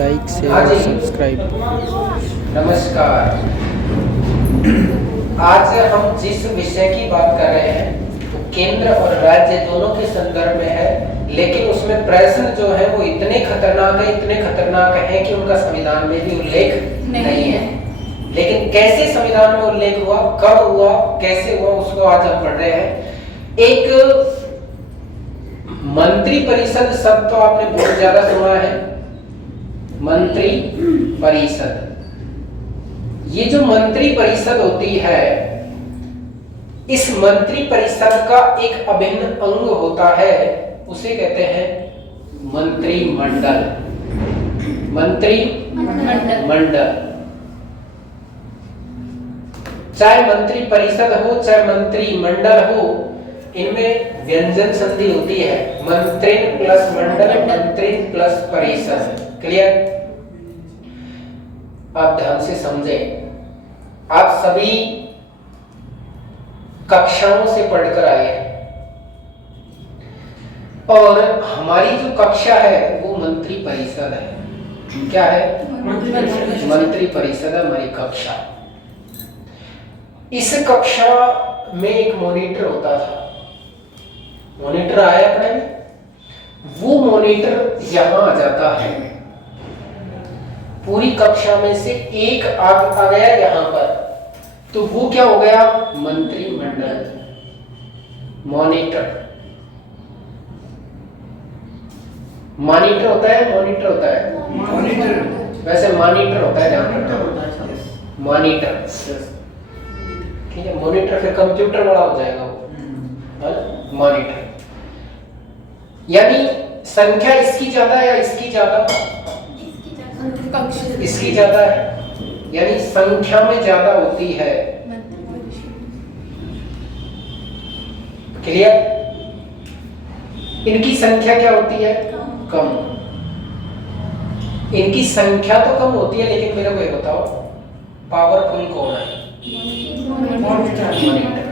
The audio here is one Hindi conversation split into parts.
लाइक शेयर हाँ और जी। सब्सक्राइब। नमस्कार। आज हम जिस विषय की बात कर रहे हैं वो केंद्र और राज्य दोनों के संदर्भ में है, लेकिन उसमें प्रश्न जो है वो इतने खतरनाक है कि उनका संविधान में भी उल्लेख नहीं है। लेकिन कैसे संविधान में उल्लेख हुआ, कब हुआ, कैसे हुआ, उसको आज हम पढ़ रहे हैं। एक मंत्री परिषद शब्द तो आपने बहुत ज्यादा सुना है। मंत्री परिषद, ये जो मंत्री परिषद होती है, इस मंत्री परिषद का एक अभिन्न अंग होता है, उसे कहते हैं मंत्रिमंडल। मंत्रिमंडल, चाहे मंत्री परिषद हो चाहे मंत्रिमंडल हो, इनमें व्यंजन संधि होती है। मंत्री प्लस मंडल, मंत्री प्लस परिषद। क्लियर? आप ध्यान से समझे। आप सभी कक्षाओं से पढ़कर आए हैं और हमारी जो कक्षा है वो मंत्री परिषद है। क्या है? मंत्री परिषद है हमारी कक्षा। इस कक्षा में एक मॉनिटर होता था। मॉनिटर आया अपने में, वो मॉनिटर यहां आ जाता है। पूरी कक्षा में से एक आ गया यहां पर, तो वो क्या हो गया? मंत्रिमंडल। मॉनिटर, मॉनिटर होता है, मॉनिटर होता है, मॉनिटर वैसे मॉनिटर होता है, ध्यान रखना। मॉनिटर, ठीक है। मॉनिटर फिर कंप्यूटर बड़ा हो जाएगा वो। मॉनिटर यानी संख्या इसकी ज्यादा है या इसकी ज्यादा? इसकी ज्यादा है, यानी संख्या में ज्यादा होती है। क्लियर? इनकी संख्या क्या होती है? कम। इनकी संख्या तो कम होती है, लेकिन मेरे को ये बताओ पावरफुल कौन है? मॉनिटर।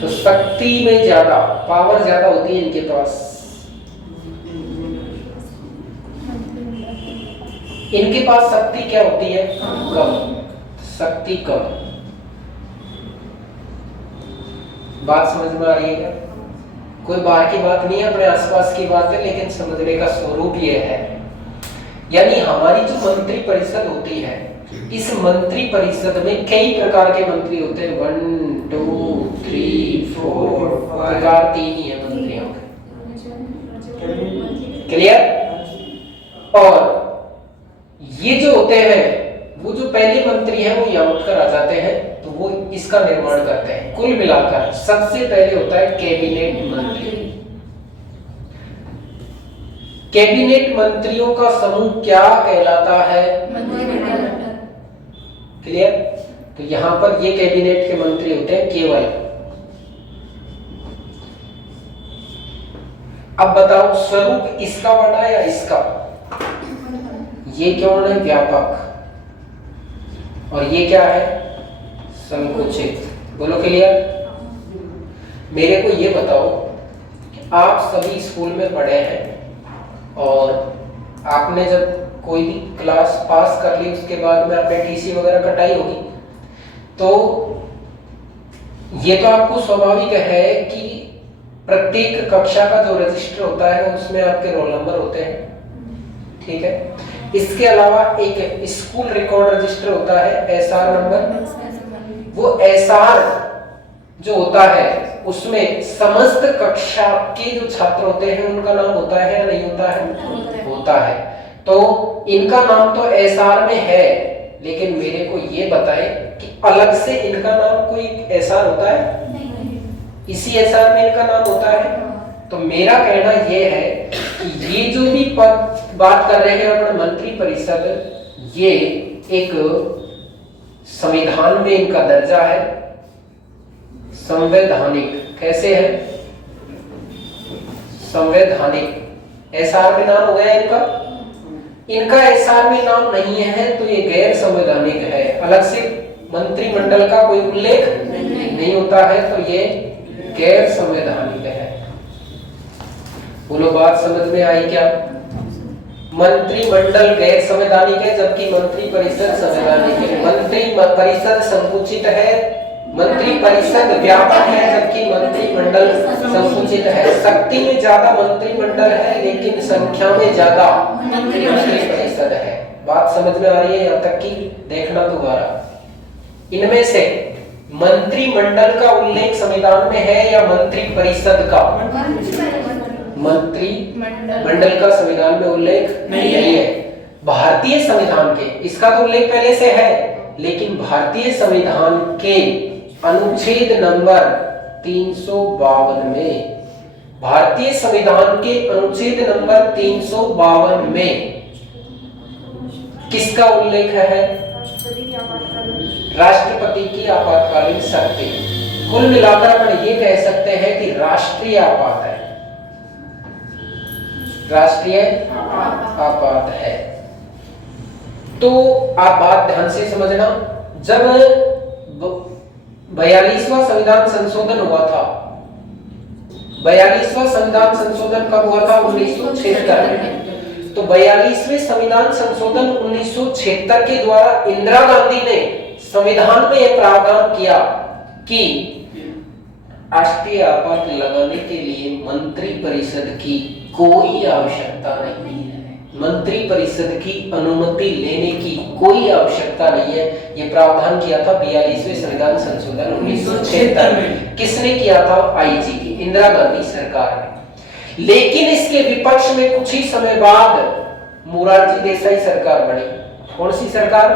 तो शक्ति में ज्यादा, पावर ज्यादा होती है इनके पास। इनके पास शक्ति क्या होती है? कम। शक्ति कम। बात समझ में आ रही है क्या? कोई बाहर की बात नहीं है, अपने आसपास की बात है, लेकिन समझने का स्वरूप ये है। यानी हमारी जो मंत्री परिषद होती है, इस मंत्री परिषद में कई प्रकार के मंत्री होते हैं। 1 2 3 4 प्रकार, 3 ही है मंत्रियों के। क्लियर? और ये जो होते हैं, वो जो पहले मंत्री हैं वो यहाँ उठकर आ जाते हैं, तो वो इसका निर्माण करते हैं। कुल मिलाकर सबसे पहले होता है कैबिनेट मंत्री। कैबिनेट मंत्रियों का समूह क्या कहलाता है? क्लियर? तो यहां पर ये कैबिनेट के मंत्री होते हैं केवल। अब बताओ स्वरूप इसका बड़ा या इसका? ये क्यों है? व्यापक। और ये क्या है? संकुचित। बोलो क्लियर? मेरे को ये बताओ, आप सभी स्कूल में पढ़े हैं और आपने जब कोई भी क्लास पास कर ली, उसके बाद में आपने टीसी वगैरह कटाई होगी, तो ये तो आपको स्वाभाविक है कि प्रत्येक कक्षा का जो रजिस्टर होता है उसमें आपके रोल नंबर होते हैं। ठीक है। इसके अलावा एक स्कूल रिकॉर्ड रजिस्टर होता है, एसआर नंबर। वो एसआर जो होता है उसमें समस्त कक्षा के जो छात्र होते हैं उनका नाम होता है या नहीं होता है? होता है। तो इनका नाम तो एसआर में है, लेकिन मेरे को ये बताए कि अलग से इनका नाम कोई एसआर होता है? इसी एसआर में इनका नाम होता है। तो मेरा कहना यह है कि ये जो भी पद बात कर रहे हैं अपने मंत्री परिषद, ये एक संविधान में इनका दर्जा है, संवैधानिक। कैसे है? संवैधानिक। एसआर में नाम हो गया इनका। इनका एसआर में नाम नहीं है तो ये गैर संवैधानिक है। अलग से मंत्रिमंडल का कोई उल्लेख नहीं होता है, तो ये गैर संवैधानिक है। बोलो बात समझ में आई क्या? मंत्रिमंडल गैर संवैधानिक है जबकि मंत्री परिषद संवैधानिक है। मंत्री परिषद संकुचित है, मंत्री परिषद व्यापक है जबकि मंत्रिमंडल संकुचित है। शक्ति में ज्यादा मंत्रिमंडल है लेकिन संख्या में ज्यादा मंत्री परिषद है। बात समझ में आ रही है यहाँ तक कि देखना दोबारा। इनमें से मंत्रिमंडल का उल्लेख संविधान में है या मंत्री परिषद का? मंत्री मंडल का संविधान में उल्लेख नहीं है। भारतीय संविधान के, इसका तो उल्लेख पहले से है, लेकिन भारतीय संविधान के अनुच्छेद नंबर 352 में, भारतीय संविधान के अनुच्छेद नंबर 352 में किसका उल्लेख है? राष्ट्रपति की आपातकालीन शक्ति। कुल मिलाकर अपन ये कह सकते हैं कि राष्ट्रीय आपात है, राष्ट्रीय आपात है। तो आप बात ध्यान से समझना, जब 42वां संविधान संशोधन हुआ था, 42वां संविधान संशोधन कब हुआ था? 1976 में। तो 42वें संविधान संशोधन 1976 के द्वारा इंदिरा गांधी ने संविधान में यह प्रावधान किया कि राष्ट्रीय आपात लगाने के लिए मंत्री परिषद की कोई आवश्यकता नहीं है, मंत्री परिषद की अनुमति लेने की कोई आवश्यकता नहीं है। यह प्रावधान किया था 42वें संविधान संशोधन 1976 में। किसने किया था? आईजी की, इंदिरा गांधी सरकार ने। लेकिन इसके विपक्ष में कुछ ही समय बाद मोरारजी देसाई सरकार बनी। कौन सी सरकार?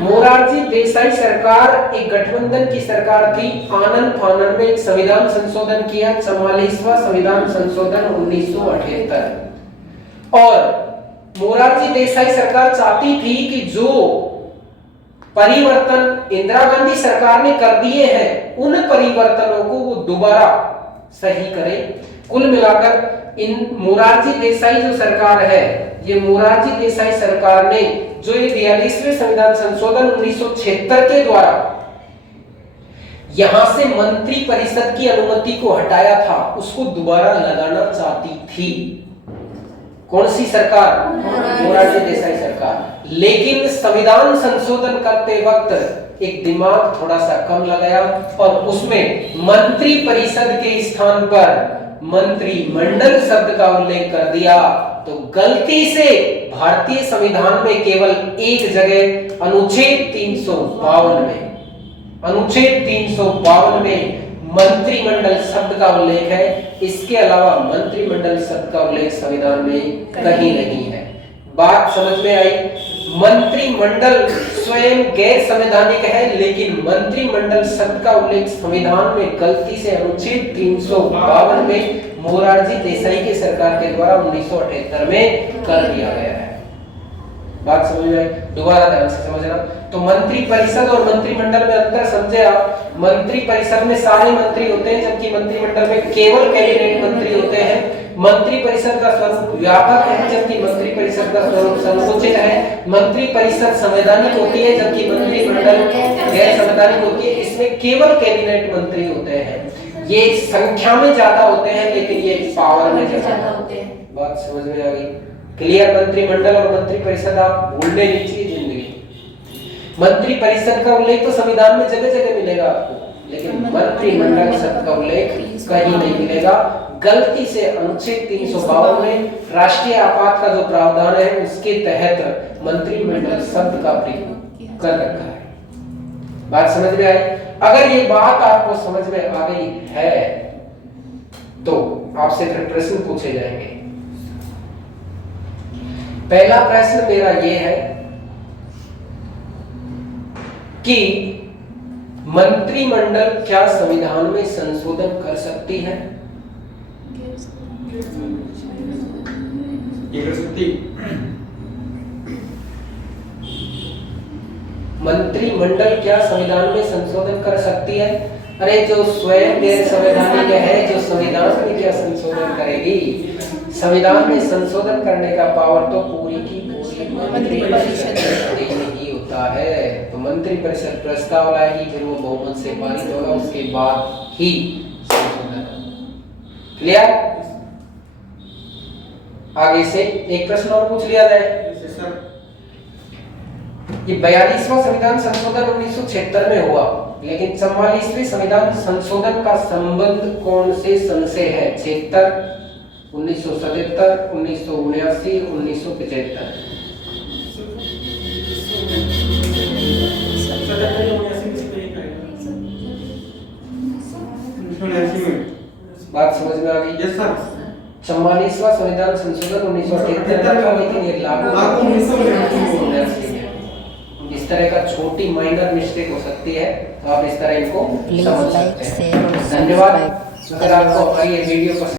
मोरारजी देसाई सरकार एक गठबंधन की सरकार थी। आनंद फानन में एक संविधान संशोधन किया, 44वां संविधान संशोधन 1978। और मोरारजी देसाई सरकार चाहती थी कि जो परिवर्तन इंदिरा गांधी सरकार ने कर दिए हैं, उन परिवर्तनों को वो दोबारा सही करे। कुल मिलाकर इन मोरारजी देसाई जो सरकार है, ये मोरारजी देसाई सरकार ने जो ये 42वें संविधान संशोधन 1976 के द्वारा यहां से मंत्री परिषद की अनुमति को हटाया था, उसको दोबारा लगाना चाहती थी। कौन सी सरकार? मोरारजी देसाई सरकार। लेकिन संविधान संशोधन करते वक्त एक दिमाग थोड़ा सा कम लगाया और उसमें मंत्री परिषद के स्थान पर मंत्रिमंडल शब्द का उल्लेख कर दिया। तो गलती से भारतीय संविधान में केवल एक जगह अनुच्छेद 352 में, अनुच्छेद 352 में मंत्रिमंडल शब्द का उल्लेख है। इसके अलावा मंत्रिमंडल शब्द का उल्लेख संविधान में कहीं नहीं है। बात समझ में आई? मंत्रिमंडल स्वयं गैर संवैधानिक है, लेकिन मंत्रिमंडल शब्द का उल्लेख संविधान में गलती से अनुच्छेद 352 में मोरारजी देसाई के सरकार के द्वारा 1978 में कर दिया गया है। बात समझ में आई? दोबारा ध्यान से समझना। तो मंत्री परिषद और मंत्रिमंडल में अंतर समझे आप? मंत्री परिषद में सारे मंत्री होते हैं जबकि मंत्रिमंडल में केवल कैबिनेट मंत्री होते हैं। मंत्री परिषद का स्वरूप व्यापक है जबकि मंत्री परिषद का स्वरूप संकुचित है। मंत्री परिषद संवैधानिक होती है जबकि मंत्रिमंडल गैर संवैधानिक होती है। इसमें केवल कैबिनेट मंत्री होते हैं। ये संख्या में ज्यादा होते हैं लेकिन ये पावर में ज्यादा होते हैं। बात समझ में आ गई? क्लियर? मंत्रिमंडल और मंत्री परिषद आप भूलने नहीं चाहिए जिंदगी। मंत्री परिषद का उल्लेख तो संविधान में जगह जगह मिलेगा आपको, लेकिन मंत्रिमंडल शब्द का उल्लेख कहीं नहीं मिलेगा। गलती से अनुच्छेद 352 में राष्ट्रीय आपात का जो प्रावधान है उसके तहत मंत्रिमंडल शब्द का प्रयोग कर रखा है। बात समझ में आई? अगर ये बात आपको समझ में आ गई है तो आपसे फिर प्रश्न पूछे जाएंगे। पहला प्रश्न मेरा ये है कि मंत्रिमंडल क्या संविधान में संशोधन कर सकती है? ये कर सकती। मंत्रिमंडल क्या संविधान में संशोधन कर सकती है? अरे जो स्वयं गैर संवैधानिक है, जो संविधान में क्या संशोधन करेगी? संविधान में संशोधन करने का पावर तो पूरी की पूरी मंत्रिपरिषद ही होता है। तो मंत्रिपरिषद प्रस्ताव लाएगी, फिर वो बहुमत से पारित होगा, उसके बाद ही संशोधन। क्लियर? आगे से एक प्रश्न और पूछ लिया जाए। ये 42वां संविधान संशोधन 1976 में हुआ, लेकिन 44वें संविधान संशोधन का संबंध कौन से सन से है? 76, 1977, 1979, 1975। बात समझ में आ गई? Yes sir. 44वां संविधान संशोधन 1978 में, लेकिन ये लागू 1979 में। इस तरह का छोटी माइनर मिस्टेक हो सकती है, तो आप इस तरह इनको समझ सकते हैं। धन्यवाद। अगर आपको हमारी ये वीडियो पसंद